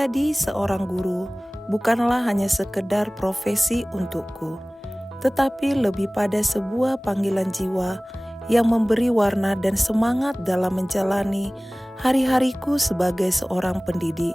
menjadi seorang guru bukanlah hanya sekedar profesi untukku, tetapi lebih pada sebuah panggilan jiwa yang memberi warna dan semangat dalam menjalani hari-hariku sebagai seorang pendidik.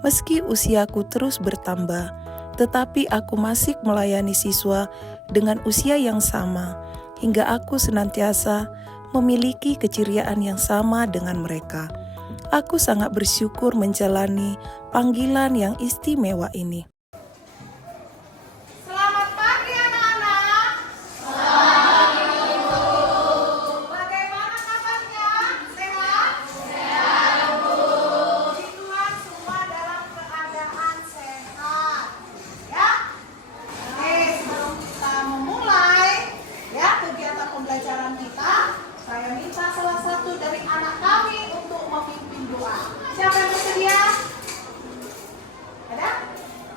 Meski usiaku terus bertambah, tetapi aku masih melayani siswa dengan usia yang sama, hingga aku senantiasa memiliki keceriaan yang sama dengan mereka. Aku sangat bersyukur menjalani panggilan yang istimewa ini. Selamat pagi anak-anak. Bagaimana kabarnya? Sehat? Sehat, Bu. Puji Tuhan semua dalam keadaan sehat. Ya. Oke, sebelum kita memulai kegiatan pembelajaran kita, saya minta salah satu dari anak kami untuk memimpin doa. Siapa yang bersedia? Ada?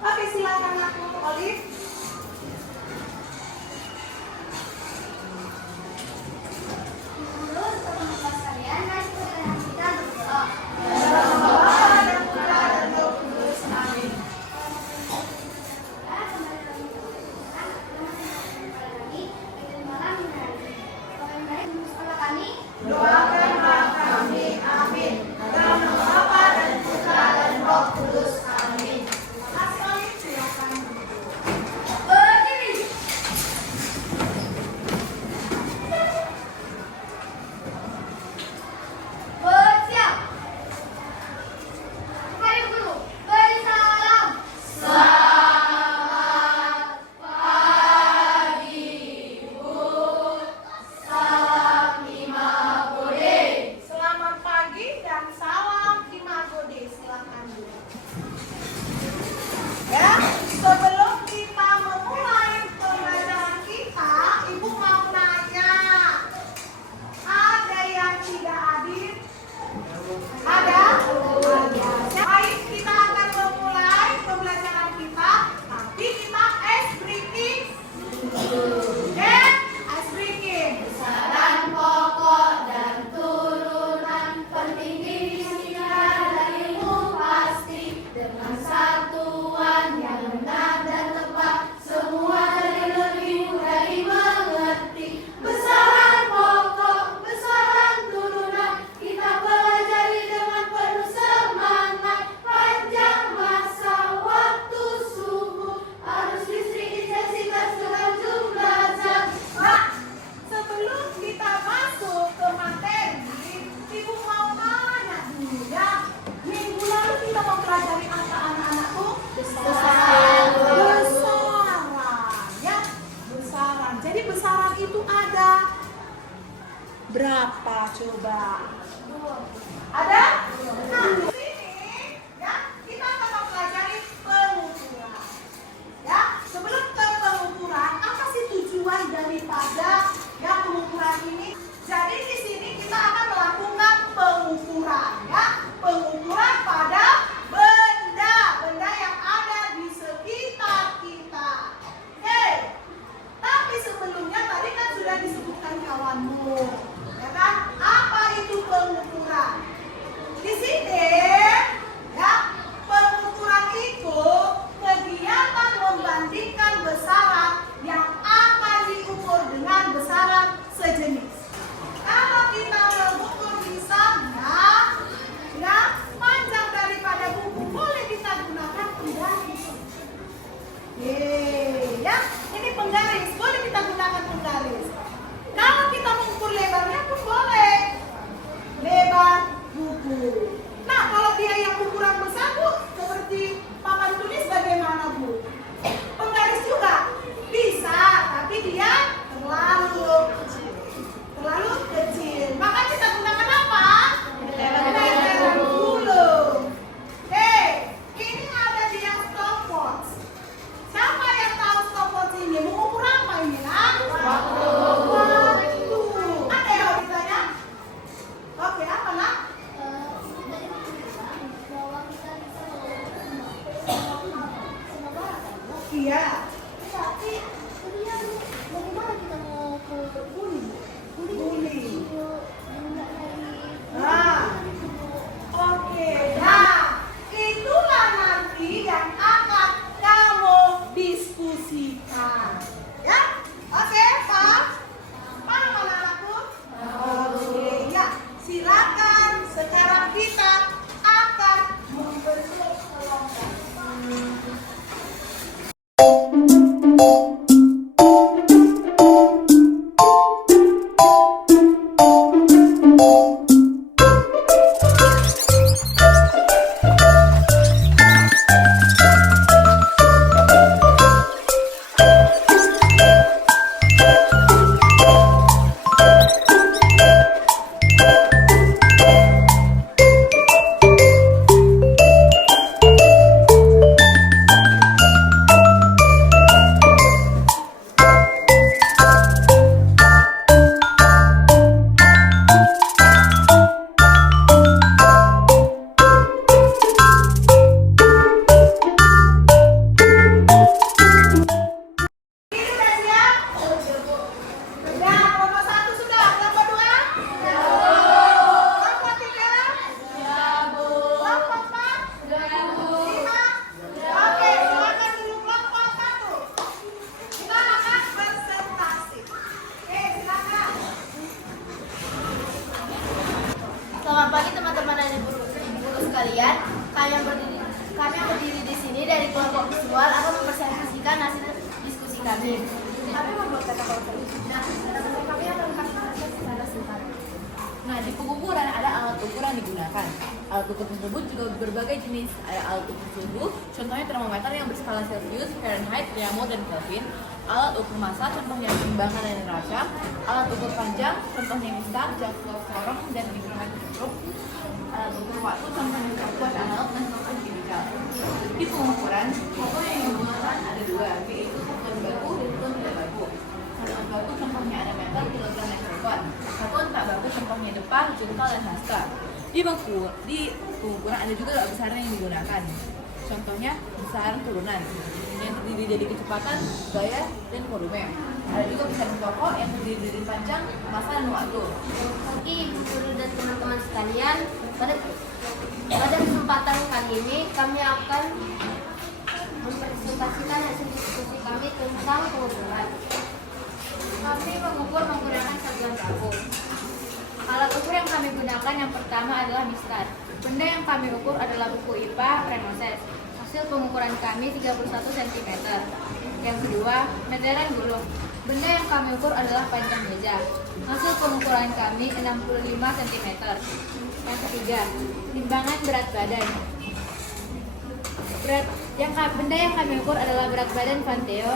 Oke, silakan aku Olive. Doakanlah kami, amin. Dalam nama Bapa dan Putra dan Roh Kudus, amin. Terima kasih Olive, silakan. Berdiri. Bersiap. Mari guru, beri salam. Selamat pagi, Bu. Salam Imagode. Selamat pagi dan salam Imagode. Silakan Bu. Ya, sebelum kita memulai pembelajaran kita, Ibu mau nanya. Ada yang tidak hadir? Ada? Ada. Baik, kita akan memulai pembelajaran kita, tapi kita ice breaking. Ice breaking. Besaran pokok dan turunan penting diisikan ilmu pasti dengan satuan yang benar dan tepat. Semua jadi lebih mudah dimengerti. Besaran pokok, besaran turunan kita pelajari dengan penuh semangat. Panjang masa waktu subuh harus listrik intensitas dengan jumlah jam. Nah, sebelum kita masuk ke materi, Ibu mau tanya dulu ya. Minggu lalu kita mempelajari apa anak-anakku? Besaran. Besaran ya. Besaran. Jadi besaran itu ada berapa coba? Ada? Nah, di sini ya kita akan mempelajari pengukuran. Ya, sebelum ke pengukuran, apa sih tujuan daripada pengukuran ini? Jadi di sini kita akan melakukan pengukuran ya, pengukuran pada benda yang ada di sekitar kita. Oke. Tapi sebelumnya tadi kan sudah disebutkan kawanmu, ya kan? Apa itu pengukuran? Di sini wajib. Kami membuat kata kosong. Kami akan kasih secara singkat. Nah, di pengukuran ada alat ukur yang digunakan. Alat ukur tersebut juga berbagai jenis. Ada alat ukur suhu, contohnya termometer yang berskala Celcius, Fahrenheit, Riyamol, dan Kelvin. Alat ukur massa, contohnya timbangan dan neraca. Alat ukur panjang, contohnya mistar, jangkauan sorong, dan mikrometrik. Alat ukur waktu, contohnya satuan analog dan satuan digital. Di pengukuran, satuan yang digunakan ada dua, yaitu satuan baku dan satuan tidak baku. Satuan baku contohnya ada meter, kilogram, dan kilogram. Satuan tak baku contohnya depan, jengkal, dan haska. Di pengukuran ada juga besaran yang digunakan. Contohnya besaran turunan yang terdiri dari kecepatan, gaya, dan volume. Ada juga besaran pokok yang terdiri dari panjang, massa, dan waktu. Oke, Ibu Guru dan teman-teman sekalian, pada kesempatan kali ini kami akan mempresentasikan hasil diskusi kami tentang pengukuran. Kami mengukur menggunakan satuan baku. Alat ukur yang kami gunakan yang pertama adalah mistar. Benda yang kami ukur adalah buku IPA Renosets. Hasil pengukuran kami 31 cm. Yang kedua, meteran gulung. Benda yang kami ukur adalah panjang meja. Hasil pengukuran kami 65 cm. Yang ketiga, timbangan berat badan. Benda yang kami ukur adalah berat badan Vanteo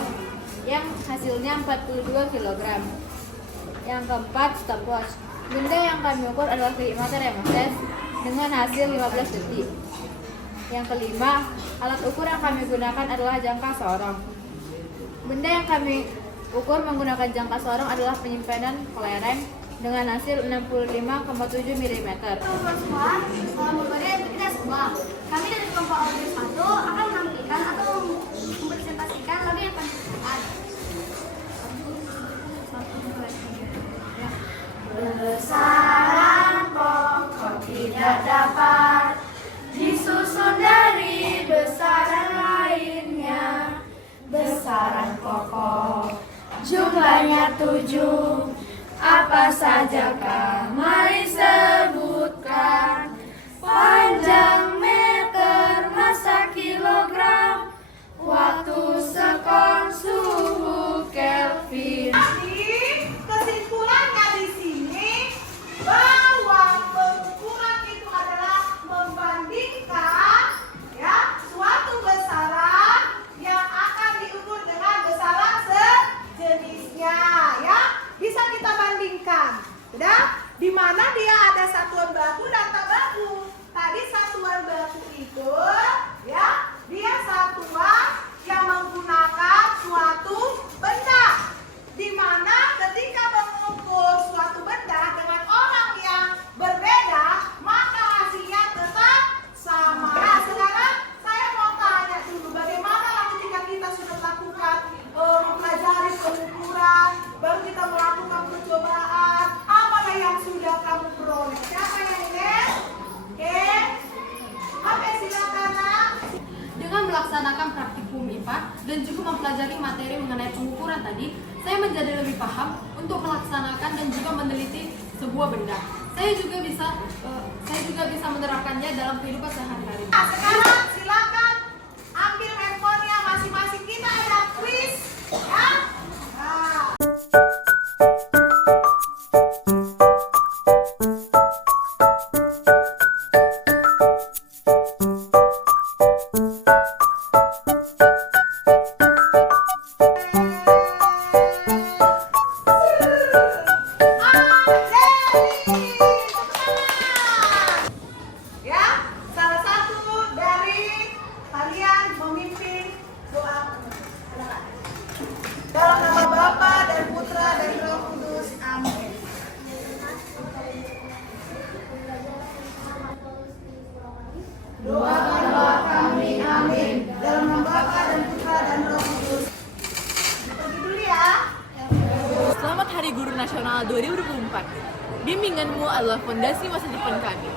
yang hasilnya 42 kg. Yang keempat, stopwatch. Benda yang kami ukur adalah klimater Renosets dengan hasil 15 detik. Yang kelima, alat ukur yang kami gunakan adalah jangka sorong. Benda yang kami ukur menggunakan jangka sorong adalah penyimpanan kelereng dengan hasil 65,7 mm. Teman-teman semua, salam berbeda untuk kita semua. Kami dari kelompok audio 1 akan menampilkan atau mempresentasikan lagu yang kami gunakan. Besaran pokok tidak dapat disusun dari besaran lainnya. Besaran pokok jumlahnya 7. Apa sajakah? Mari sebutkan. Panjang meter, massa kilogram, waktu sekon, suhu Kelvin. Jadi kesimpulannya di sini bahwa pengukuran itu adalah membandingkan ya suatu besaran yang akan diukur dengan besaran sejenisnya ya. Bisa kita bandingkan. Udah? Di mana dia ada satuan baku dan tak baku. Tadi satuan baku itu ya, dia satuan yang menggunakan suatu benda. Di mana ketika mengukur suatu benda dengan orang yang berbeda, maka hasilnya tetap sama. Nah, sekarang saya mau tanya dulu, bagaimana ketika kita sudah melakukan mempelajari pengukuran, baru kita melakukan percobaan, apa yang sudah kamu peroleh? Siapa yang ingin? Oke, oke, silakan Nak. Dengan melaksanakan praktikum IPA dan juga mempelajari materi mengenai pengukuran tadi, saya menjadi lebih paham untuk melaksanakan dan juga meneliti sebuah benda. Saya juga bisa menerapkannya dalam kehidupan sehari-hari. Nah, sekarang silakan ambil handphonenya masing-masing, kita ada quiz ya. Nah. Ya, salah satu dari kalian memimpin doa. Dalam nama Bapa dan Putra dan Roh Kudus. Amin. Doa kami, amin. Dalam nama Bapa dan Putra dan Roh Kudus. Pergi dulu ya. Selamat Hari Guru Nasional 2024. Bimbinganmu adalah fondasi masa depan kami.